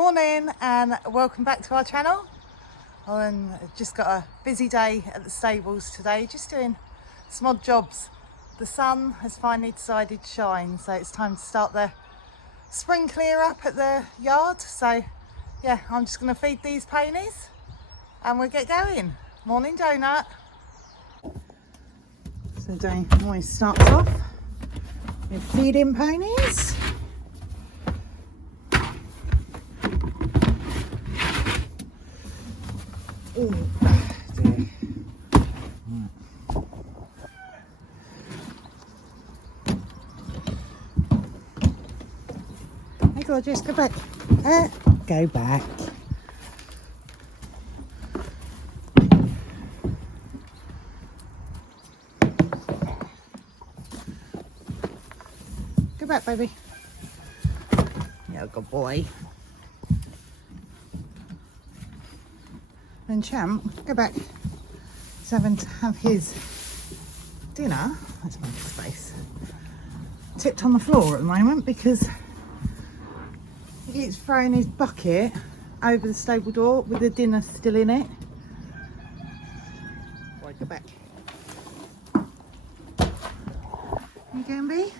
Morning and welcome back to our channel. I've just got a busy day at the stables today, just doing some odd jobs. The sun has finally decided to shine, so it's time to start the spring clear up at the yard. So yeah, I'm just going to feed these ponies and we'll get going. Morning Donut. So day always starts off with feeding ponies. Oh dear. Hey gorgeous, go back. Go back. Go back, baby. Yeah, good boy. And Champ, go back. He's having to have his dinner. Let's make space. Tipped on the floor at the moment because he keeps throwing his bucket over the stable door with the dinner still in it. Right, go back. You going, Bee?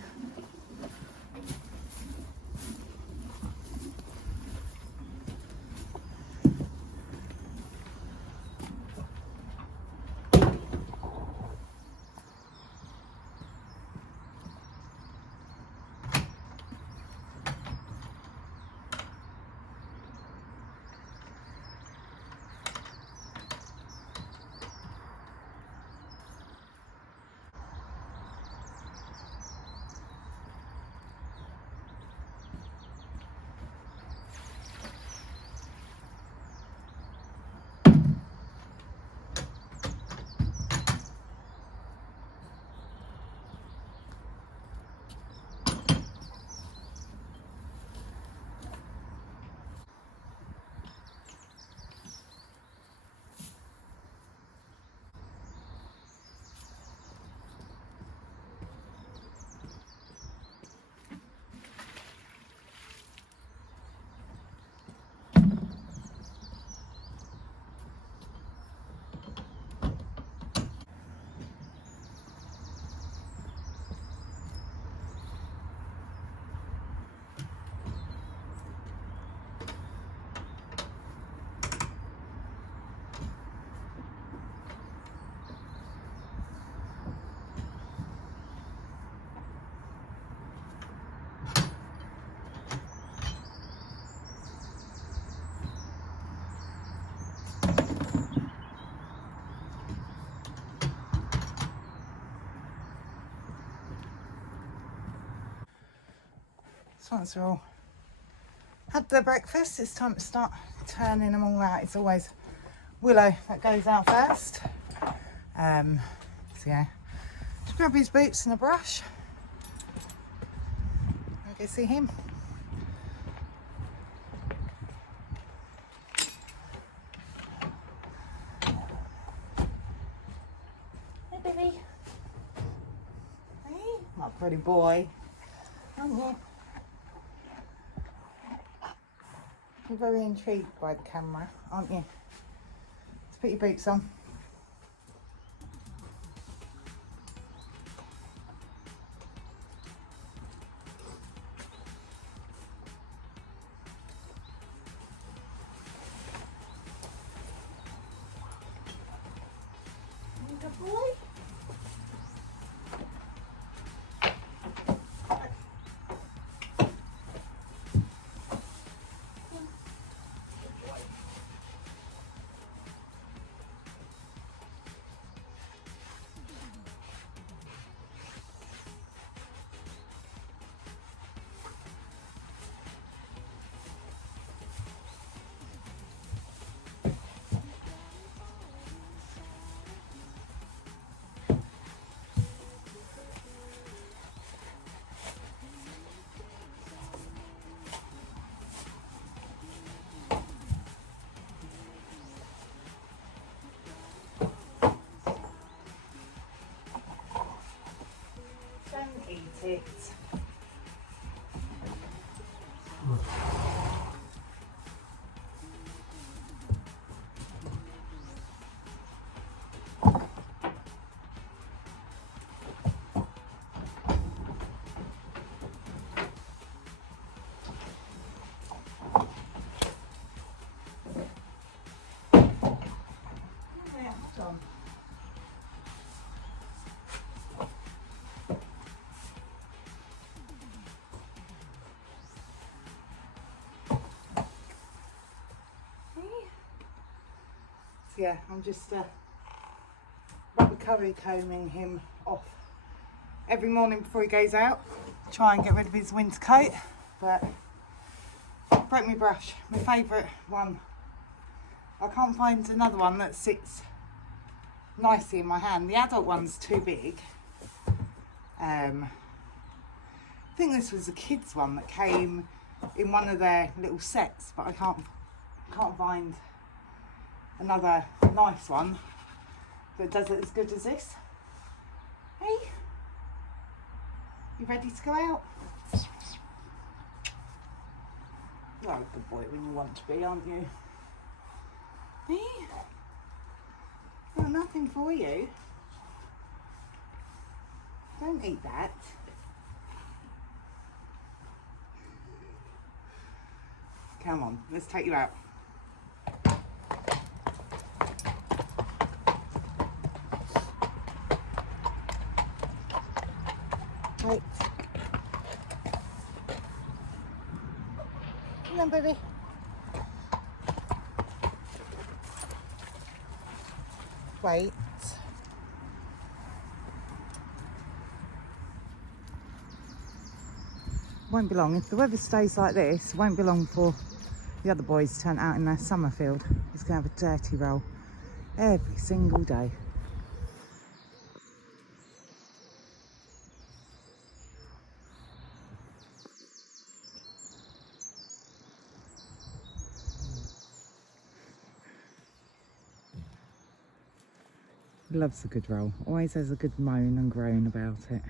So once they're all had their breakfast, it's time to start turning them all out. It's always Willow that goes out first. So yeah, just grab his boots and a brush. I'll go see him. Hey baby. Hey, my pretty boy. Aren't you? You're very intrigued by the camera, aren't you? Let's put your boots on. Good boy. it. yeah, I'm just rubber curry combing him off every morning before he goes out. Try and get rid of his winter coat, but broke my brush, my favourite one. I can't find another one that sits nicely in my hand. The adult one's too big. I think this was a kids one that came in one of their little sets, but I can't find another nice one that does it as good as this. Hey, you ready to go out? You're a good boy when you want to be, aren't you? Hey, got nothing for you. Don't eat that. Come on, let's take you out. Wait. Come on, baby. Wait. Won't be long. If the weather stays like this, it won't be long for the other boys to turn out in their summer field. He's going to have a dirty roll every single day. He loves a good roll. Always has a good moan and groan about it.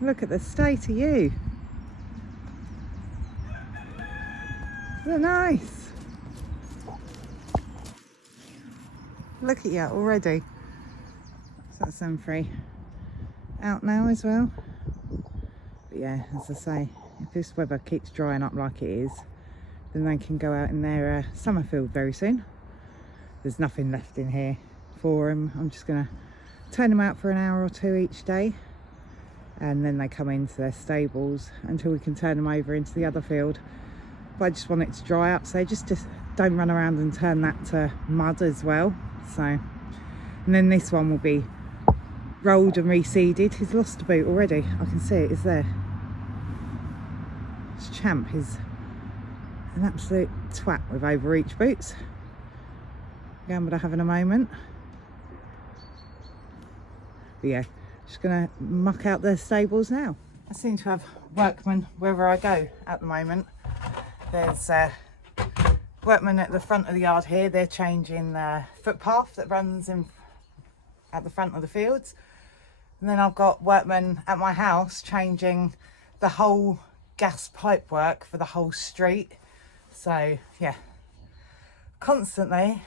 Look at the state of you. They're nice. Look at you already. So that's them three out now as well. But yeah, as I say, if this weather keeps drying up like it is, then they can go out in their summer field very soon. There's nothing left in here for them. I'm just going to turn them out for an hour or two each day, and then they come into their stables until we can turn them over into the other field. But I just want it to dry up, so just don't run around and turn that to mud as well. So, and then this one will be rolled and reseeded. He's lost a boot already. I can see it is there. This Champ is an absolute twat with overreach boots. Gamble to having a moment. But yeah, just gonna muck out the stables now. I seem to have workmen wherever I go at the moment. There's workmen at the front of the yard here. They're changing the footpath that runs in at the front of the fields. And then I've got workmen at my house changing the whole gas pipe work for the whole street. So yeah, constantly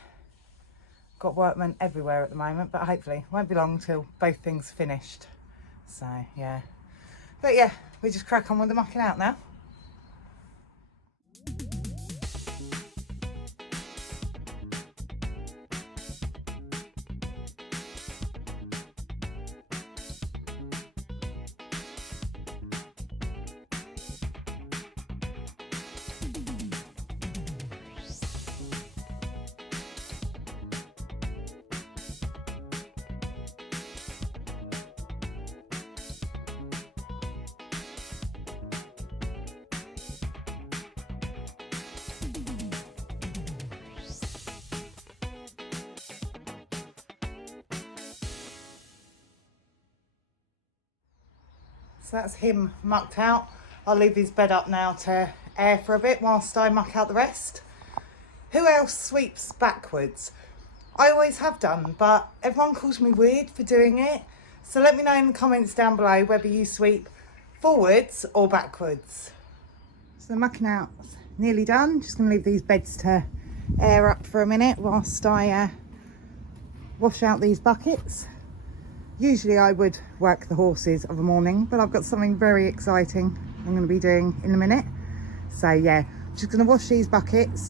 got workmen everywhere at the moment, but hopefully won't be long till both things are finished. So yeah, but yeah, we just crack on with the mucking out now. So that's him mucked out. I'll leave his bed up now to air for a bit whilst I muck out the rest. Who else sweeps backwards? I always have done, but everyone calls me weird for doing it. So let me know in the comments down below whether you sweep forwards or backwards. So the mucking out's nearly done. Just going to leave these beds to air up for a minute whilst I wash out these buckets. Usually I would work the horses of a morning, but I've got something very exciting I'm going to be doing in a minute. So yeah, just going to wash these buckets.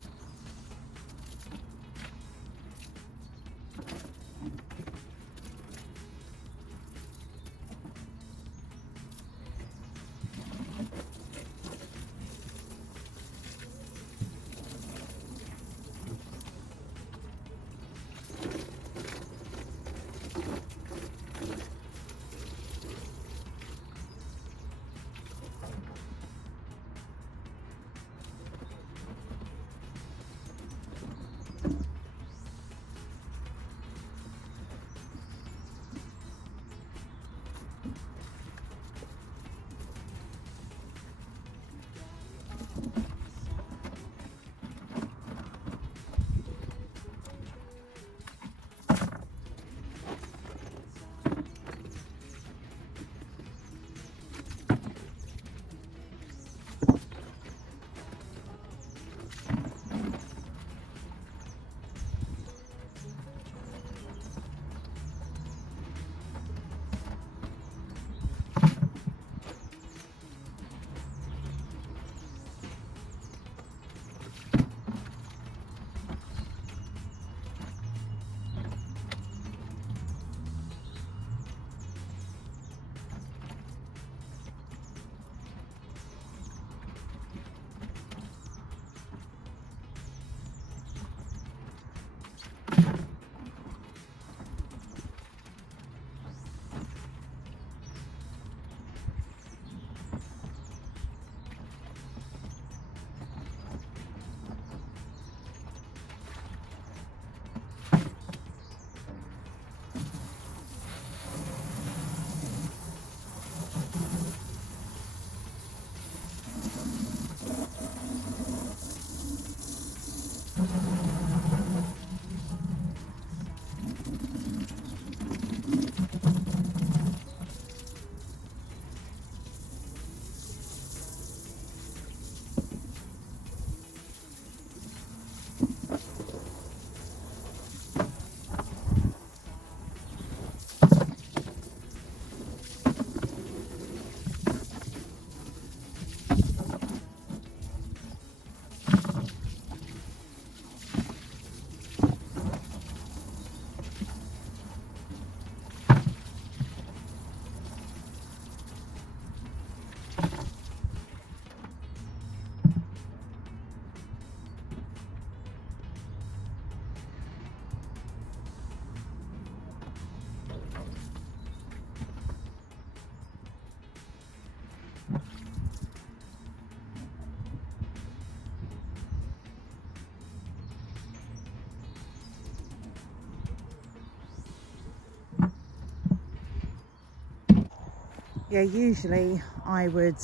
Yeah, usually I would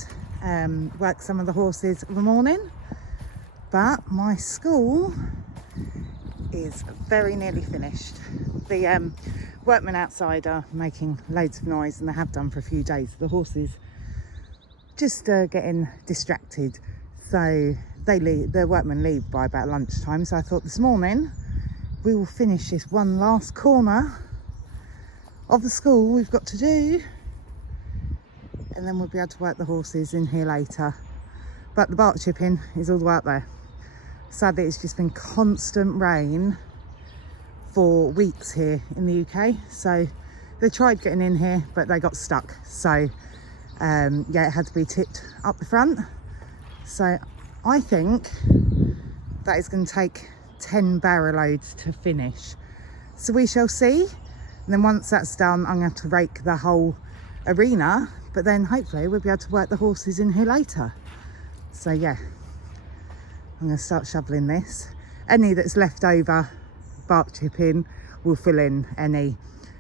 work some of the horses in the morning, but my school is very nearly finished. The workmen outside are making loads of noise, and they have done for a few days. The horses just getting distracted, so the workmen leave by about lunchtime. So I thought this morning we will finish this one last corner of the school we've got to do, and then we'll be able to work the horses in here later. But the bark chipping is all the way up there. Sadly, it's just been constant rain for weeks here in the UK, so they tried getting in here but they got stuck. So yeah, it had to be tipped up the front. So I think that is going to take 10 barrow loads to finish, so we shall see. And then once that's done, I'm going to have to rake the whole arena, but then hopefully we'll be able to work the horses in here later. So yeah, I'm going to start shoveling this. Any that's left over bark chipping will fill in any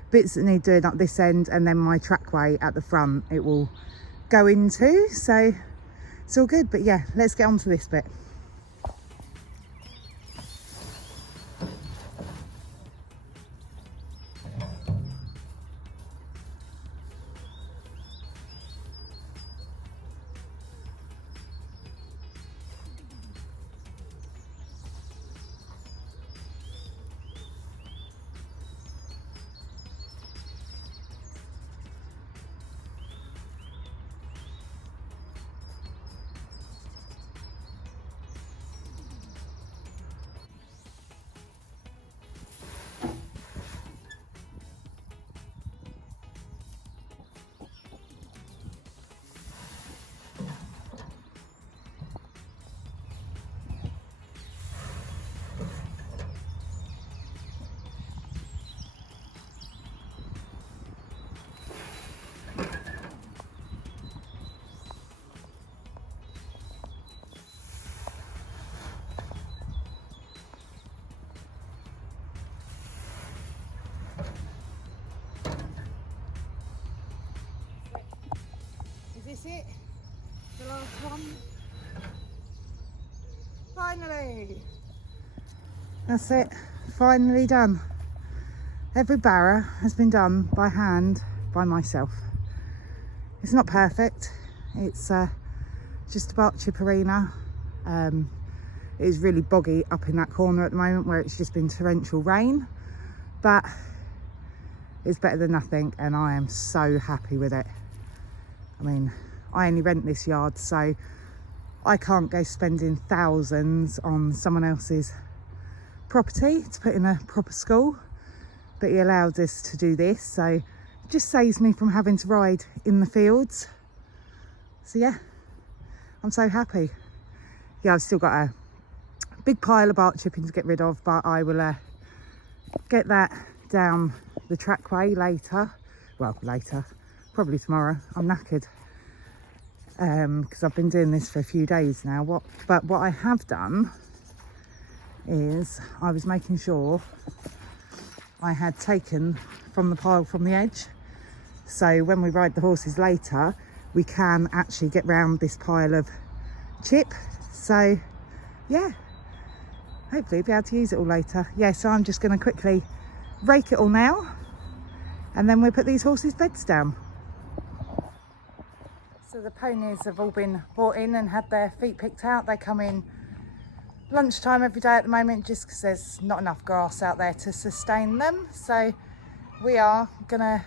bits that need doing up this end, and then my trackway at the front it will go into, so it's all good. But yeah, let's get on to this bit. Is this it? The last one? Finally! That's it, finally done. Every barrow has been done by hand by myself. It's not perfect, it's just a bark chip arena. It is really boggy up in that corner at the moment where it's just been torrential rain, but it's better than nothing, and I am so happy with it. I mean, I only rent this yard, so I can't go spending thousands on someone else's property to put in a proper school, but he allowed us to do this, so it just saves me from having to ride in the fields. So yeah, I'm so happy. Yeah, I've still got a big pile of bark chipping to get rid of, but I will get that down the trackway later. Well, later, probably tomorrow. I'm knackered because I've been doing this for a few days now. But what I have done is I was making sure I had taken from the pile from the edge, so when we ride the horses later we can actually get round this pile of chip. So yeah, hopefully be able to use it all later. Yeah, so I'm just going to quickly rake it all now, and then we'll put these horses' beds down. So the ponies have all been brought in and had their feet picked out. They come in lunchtime every day at the moment, just because there's not enough grass out there to sustain them. So we are gonna,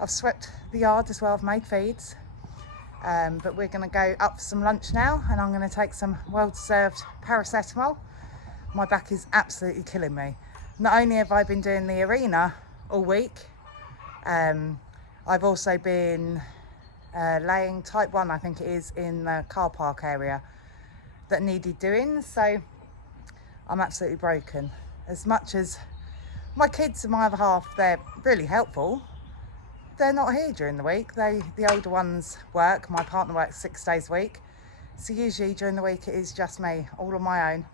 I've swept the yard as well, I've made feeds, but we're gonna go up for some lunch now, and I'm gonna take some well-deserved paracetamol. My back is absolutely killing me. Not only have I been doing the arena all week, I've also been laying type 1, I think it is, in the car park area that needed doing. So I'm absolutely broken. As much as my kids and my other half, they're really helpful, they're not here during the week. The older ones work. My partner works 6 days a week, so usually during the week it is just me, all on my own.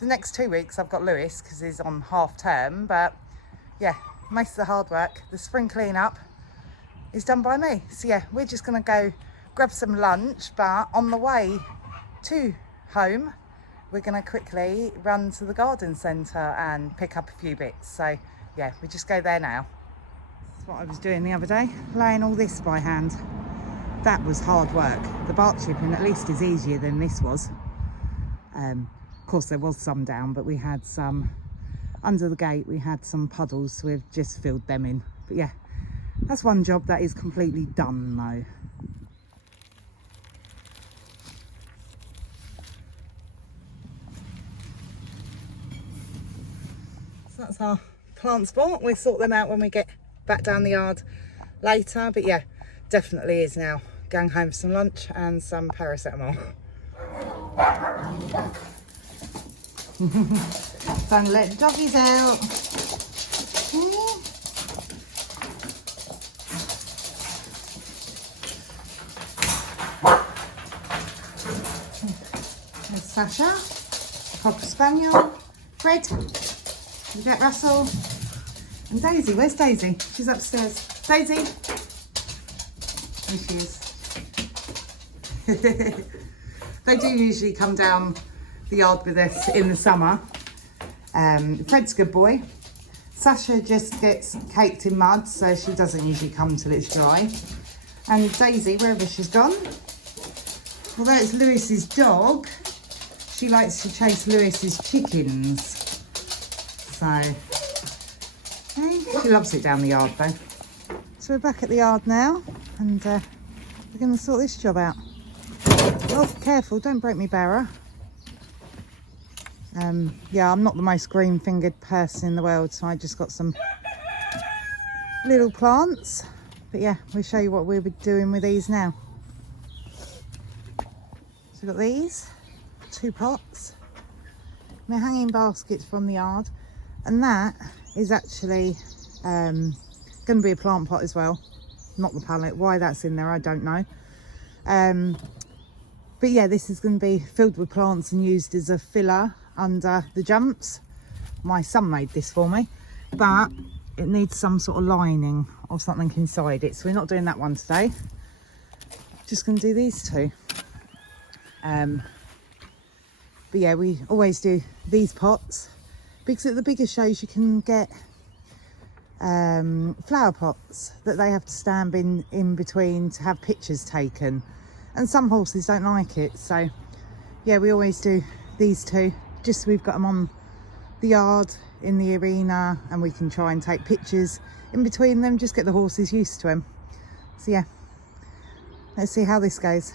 The next 2 weeks I've got Lewis because he's on half term, but yeah, most of the hard work, the spring clean up, is done by me. So yeah, we're just gonna go grab some lunch, but on the way to home, we're gonna quickly run to the garden centre and pick up a few bits. So yeah, we just go there now. That's what I was doing the other day, laying all this by hand. That was hard work. The bark chipping at least is easier than this was. Of course there was some down, but we had some under the gate. We had some puddles, so we've just filled them in. But yeah, that's one job that is completely done though. So that's our plant spot. We'll sort them out when we get back down the yard later. But yeah, definitely is now going home for some lunch and some paracetamol. Time to let the doggies out. There's Sasha, Cocker Spaniel, Fred, you get Russell, and Daisy. Where's Daisy? She's upstairs. Daisy! There she is. They do usually come down the yard with us in the summer. Fred's a good boy. Sasha just gets caked in mud, so she doesn't usually come till it's dry. And Daisy, wherever she's gone, although it's Lewis's dog, she likes to chase Lewis's chickens. So, she loves it down the yard though. So we're back at the yard now, and we're going to sort this job out. Oh, careful, don't break me barrow. Yeah, I'm not the most green-fingered person in the world, so I just got some little plants. But yeah, we'll show you what we'll be doing with these now. So we've got these, 2 pots. They're hanging baskets from the yard, and that is actually going to be a plant pot as well, not the pallet. Why that's in there, I don't know. But yeah, this is going to be filled with plants and used as a filler under the jumps. My son made this for me, but it needs some sort of lining or something inside it, so we're not doing that one today. Just going to do these 2. But yeah, we always do these pots because at the bigger shows you can get flower pots that they have to stand in between to have pictures taken, and some horses don't like it. So yeah, we always do these 2, just so we've got them on the yard in the arena, and we can try and take pictures in between them, just get the horses used to them. So yeah, let's see how this goes.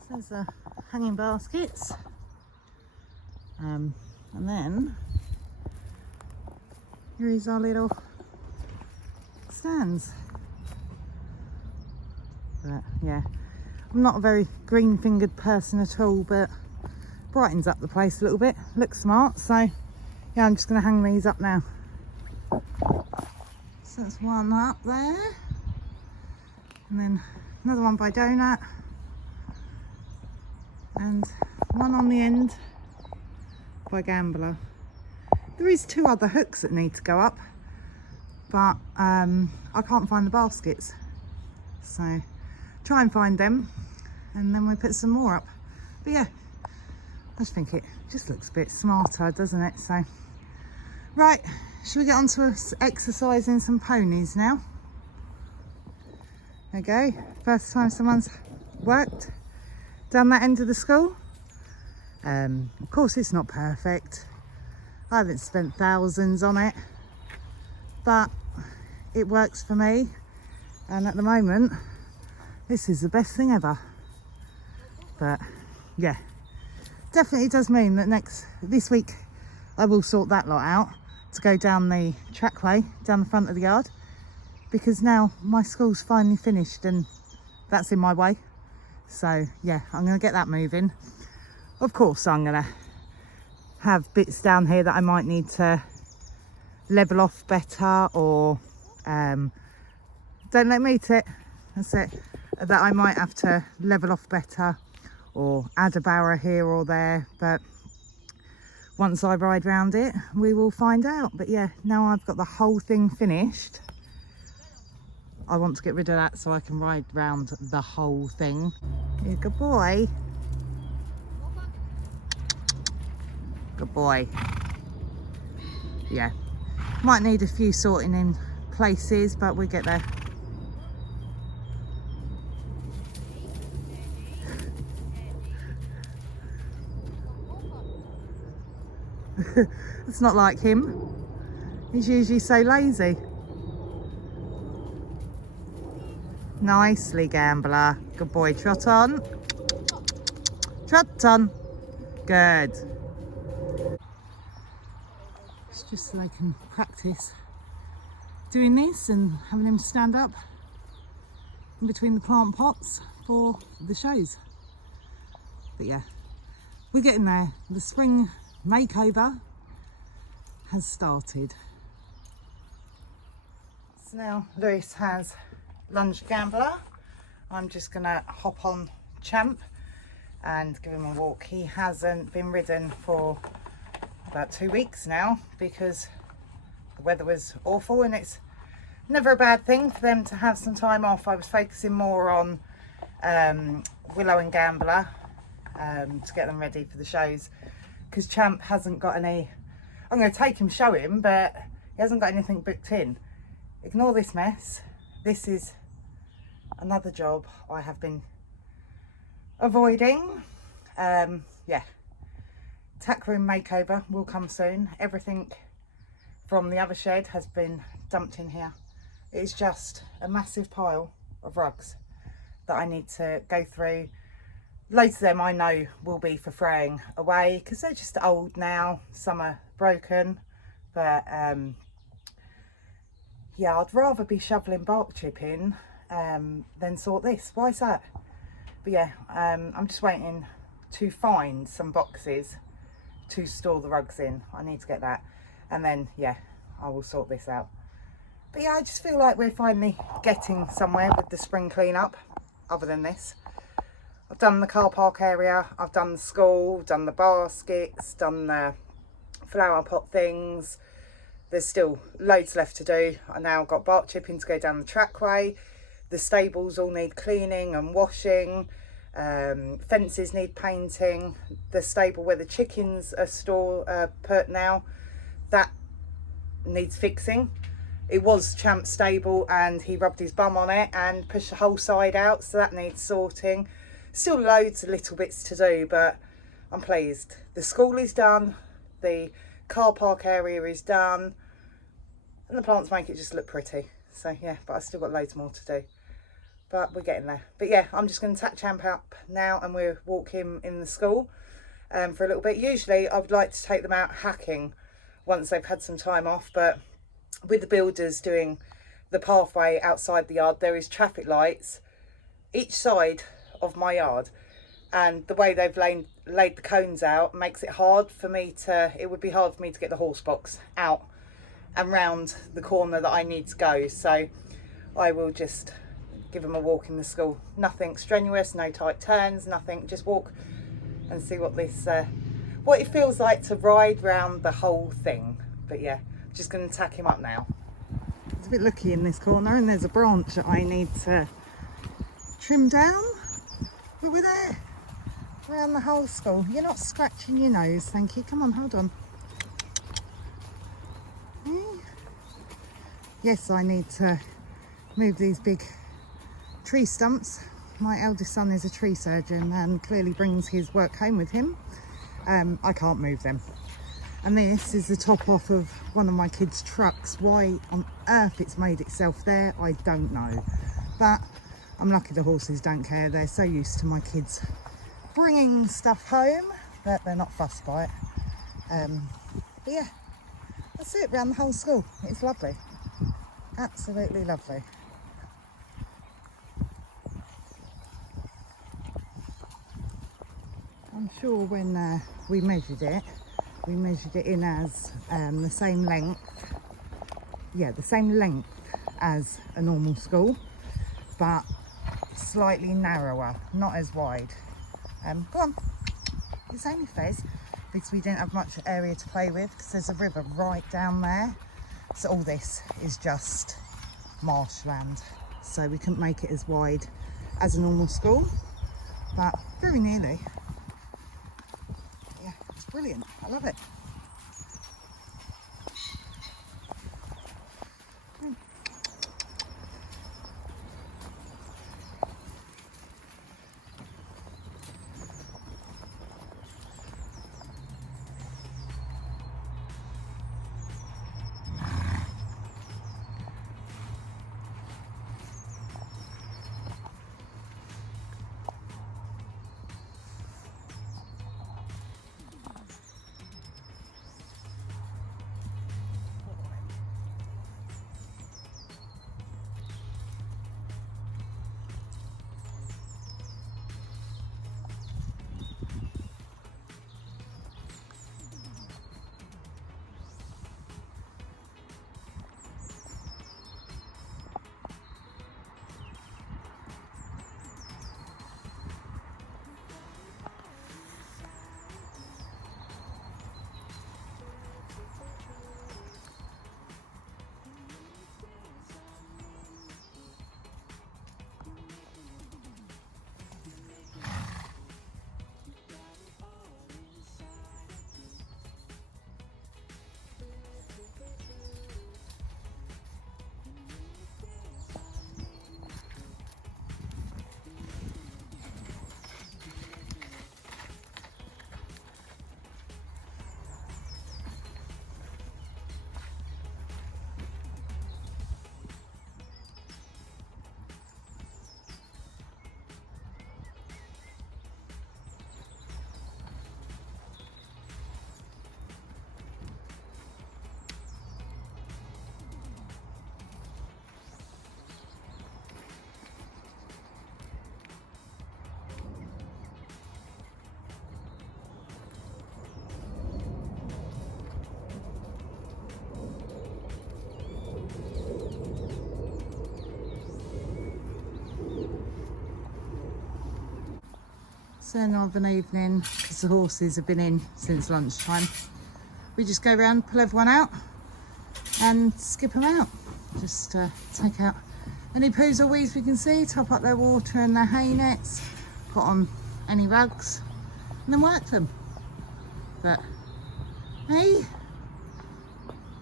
So there's the hanging baskets, and then here is our little stands. But yeah, I'm not a very green-fingered person at all, but brightens up the place a little bit, looks smart. So yeah, I'm just going to hang these up now. So that's one up there, and then another one by Donut, and one on the end by Gambler. There is 2 other hooks that need to go up, but I can't find the baskets, so try and find them and then we'll put some more up. But yeah, I just think it just looks a bit smarter, doesn't it? So right, should we get on to exercising some ponies now? There we go, first time someone's worked down that end of the school. Of course it's not perfect, I haven't spent thousands on it, but it works for me, and at the moment this is the best thing ever. But yeah, definitely does mean that this week I will sort that lot out to go down the trackway down the front of the yard, because now my school's finally finished and that's in my way. So yeah, I'm going to get that moving. Of course I'm going to have bits down here that I might need to level off better, or don't let me eat it, that's it, that I might have to level off better or add a barrow here or there. But once I ride round it we will find out. But yeah, now I've got the whole thing finished, I want to get rid of that so I can ride round the whole thing. You're a good boy. Good boy. Yeah, might need a few sorting in places, but we get there. It's not like him. He's usually so lazy. Nicely, Gambler. Good boy. Trot on. Trot on. Good. It's just so they can practice doing this and having him stand up in between the plant pots for the shows. But yeah, we're getting there. The spring makeover has started. So now Lewis has lunge Gambler. I'm just gonna hop on Champ and give him a walk. He hasn't been ridden for about 2 weeks now because the weather was awful, and it's never a bad thing for them to have some time off. I was focusing more on Willow and Gambler to get them ready for the shows, because Champ hasn't got any. I'm going to take him, show him, but he hasn't got anything booked in. Ignore this mess. This is another job I have been avoiding. Yeah, tack room makeover will come soon. Everything from the other shed has been dumped in here. It's just a massive pile of rugs that I need to go through. Loads of them I know will be for throwing away because they're just old now. Some are broken, but yeah, I'd rather be shoveling bark chipping than sort this. Why is that? But yeah, I'm just waiting to find some boxes to store the rugs in. I need to get that, and then yeah, I will sort this out. But yeah, I just feel like we're finally getting somewhere with the spring cleanup. Other than this, I've done the car park area, I've done the school, done the baskets, done the flower pot things. There's still loads left to do. I now got bark chipping to go down the trackway. The stables all need cleaning and washing. Fences need painting. The stable where the chickens are put now, that needs fixing. It was Champ's stable and he rubbed his bum on it and pushed the whole side out, so that needs sorting. Still loads of little bits to do, but I'm pleased. The school is done, the car park area is done, and the plants make it just look pretty. So yeah, but I've still got loads more to do, but we're getting there. But yeah, I'm just going to tack Champ up now and we'll walk him in the school for a little bit. Usually I would like to take them out hacking once they've had some time off, but with the builders doing the pathway outside the yard, there is traffic lights each side of my yard, and the way they've laid the cones out makes it hard for me to, it would be hard for me to get the horse box out and round the corner that I need to go. So I will just give them a walk in the school. Nothing strenuous, no tight turns, nothing, just walk and see what this what it feels like to ride round the whole thing. But yeah, just going to tack him up now. It's a bit lucky in this corner, and there's a branch that I need to trim down, but we're there around the whole school. You're not scratching your nose, thank you. Come on, hold on. Yes, I need to move these big tree stumps. My eldest son is a tree surgeon and clearly brings his work home with him. I can't move them. And this is the top off of one of my kids' trucks. Why on earth it's made itself there, I don't know. But I'm lucky the horses don't care. They're so used to my kids bringing stuff home that they're not fussed by it. But yeah, that's it around the whole school. It's lovely. Absolutely lovely. I'm sure when we measured it in as the same length, yeah, the same length as a normal school, but slightly narrower, not as wide. Go on, it's only Fez, because we didn't have much area to play with because there's a river right down there. So all this is just marshland. so we couldn't make it as wide as a normal school, but very nearly. Yeah, it's brilliant. I love it. So of an evening, because the horses have been in since lunchtime, we just go around, pull everyone out and skip them out. Just take out any poos or wees we can see, top up their water and their hay nets, put on any rugs and then work them. But hey,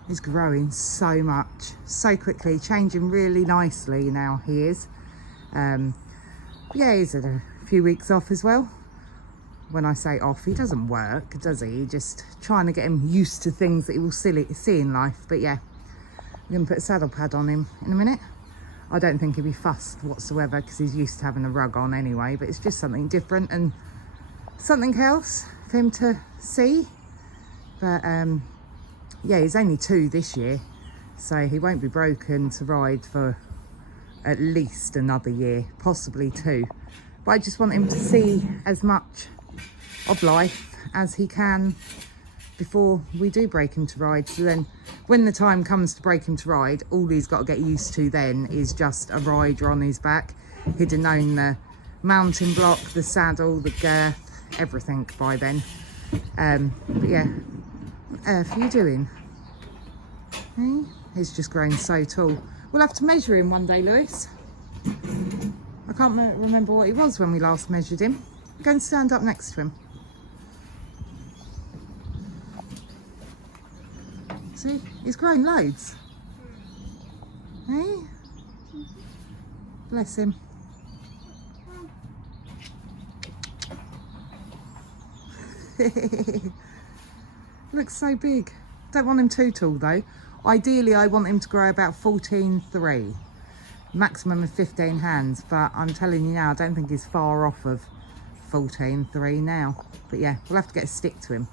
he's growing so much, so quickly, changing really nicely now he is. Yeah, he's had a few weeks off as well. When I say off, he doesn't work, does he? Just trying to get him used to things that he will see in life. But yeah, I'm going to put a saddle pad on him in a minute. I don't think he'll be fussed whatsoever because he's used to having a rug on anyway, but it's just something different and something else for him to see. But yeah, he's only 2 this year, so he won't be broken to ride for at least another year, possibly 2. But I just want him to see as much of life as he can before we do break him to ride. So then when the time comes to break him to ride, all he's got to get used to then is just a rider on his back. He'd have known the mounting block, the saddle, the girth, everything by then. But yeah, what on earth are you doing? Hey? He's just grown so tall. We'll have to measure him one day, Lewis. I can't remember what he was when we last measured him. Go and stand up next to him. See, he's grown loads. Hey? Bless him. Looks so big. Don't want him too tall though. Ideally, I want him to grow about 14.3. Maximum of 15 hands, but I'm telling you now, I don't think he's far off of 14.3 now. But yeah, we'll have to get a stick to him.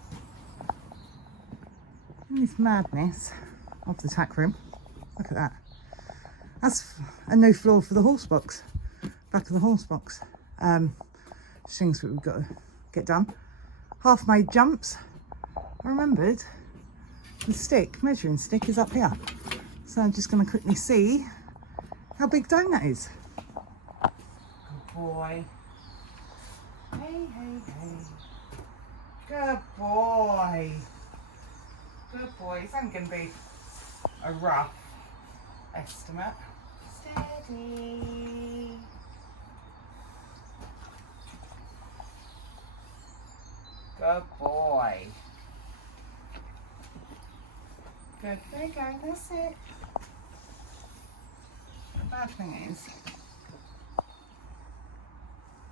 And this madness of the tack room. Look at that. That's a new floor for the horse box. Back of the horse box. Things that we've got to get done. Half made jumps. I remembered the stick, measuring stick, is up here. So I'm just going to quickly see how big Donut is. Good boy. Hey, hey, hey. Good boy. Good boy. It's only going to be a rough estimate. Steady. Sooty. Good boy. Good, there you go, that's it. The bad thing is,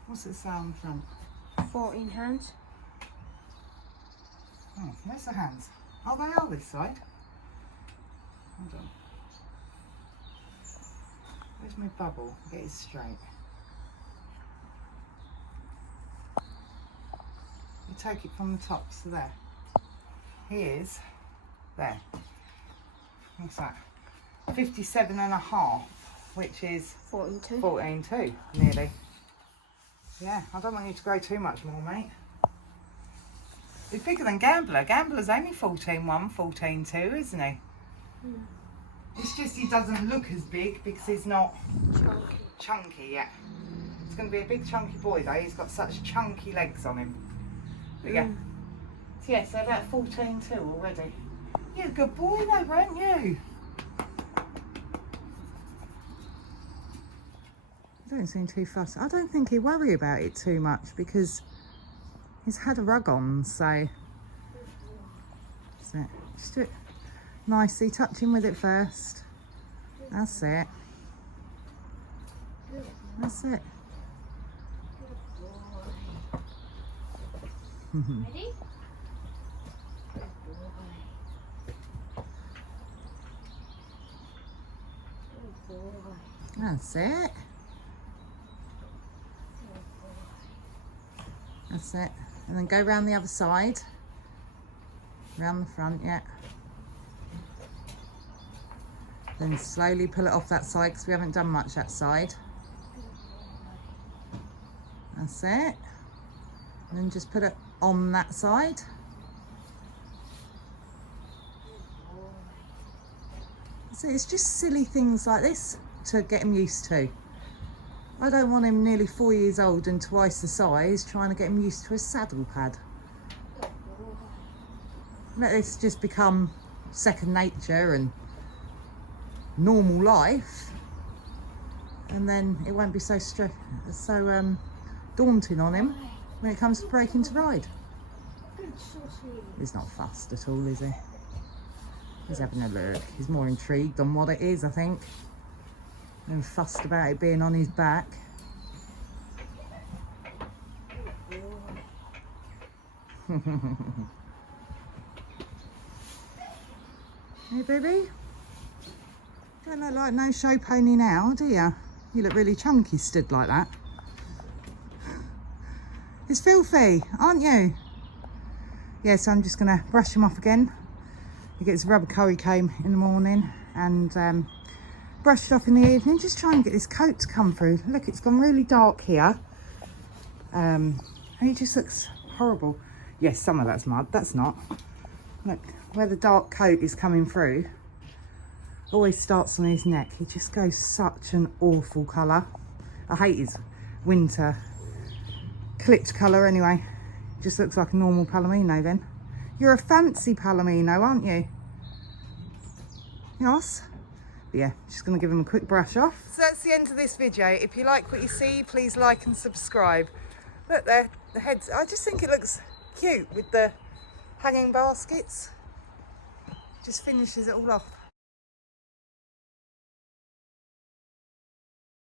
what's it say on the front? 14 hands. Oh, where's the hands? Oh, they are this side. Hold on. Where's my bubble? Get it straight. You take it from the top, so there. Here's, there. What's that? 57.5, which is 14.2. 14.2, nearly. Yeah, I don't want you to grow too much more, mate. He's bigger than Gambler. Gambler's only 14.1, 14.2, isn't he? It's just he doesn't look as big because he's not chunky yet. He's going to be a big chunky boy though. He's got such chunky legs on him. But yeah. So yeah, so about 14.2 already. You're a good boy though, weren't you? I don't seem too fussed. I don't think he'll worry about it too much because he's had a rug on, so that's it. Just do it nicely, touch him with it first. That's it. That's it. Ready? That's it. That's it. And then go round the other side. Round the front, yeah. Then slowly pull it off that side because we haven't done much that side. That's it. And then just put it on that side. So it's just silly things like this to get him used to. I don't want him nearly 4 years old and twice the size trying to get him used to a saddle pad. Let this just become second nature and normal life, and then it won't be so daunting on him when it comes to breaking to ride. He's not fussed at all, is he? He's having a look. He's more intrigued on what it is, I think, than fussed about it being on his back. Hey, baby. Don't look like no show pony now, do you? You look really chunky stood like that. It's filthy, aren't you? Yeah, so I'm just going to brush him off again. He gets a rubber curry comb in the morning and brush it off in the evening. Just try and get this coat to come through. Look, it's gone really dark here. And he just looks horrible. Yes, some of that's mud, that's not. Look, where the dark coat is coming through, always starts on his neck. He just goes such an awful colour. I hate his winter clipped colour anyway. Just looks like a normal palomino then. You're a fancy palomino, aren't you? Yes? But yeah, just going to give him a quick brush off. So that's the end of this video. If you like what you see, please like and subscribe. Look there, the heads. I just think it looks cute with the hanging baskets. Just finishes it all off.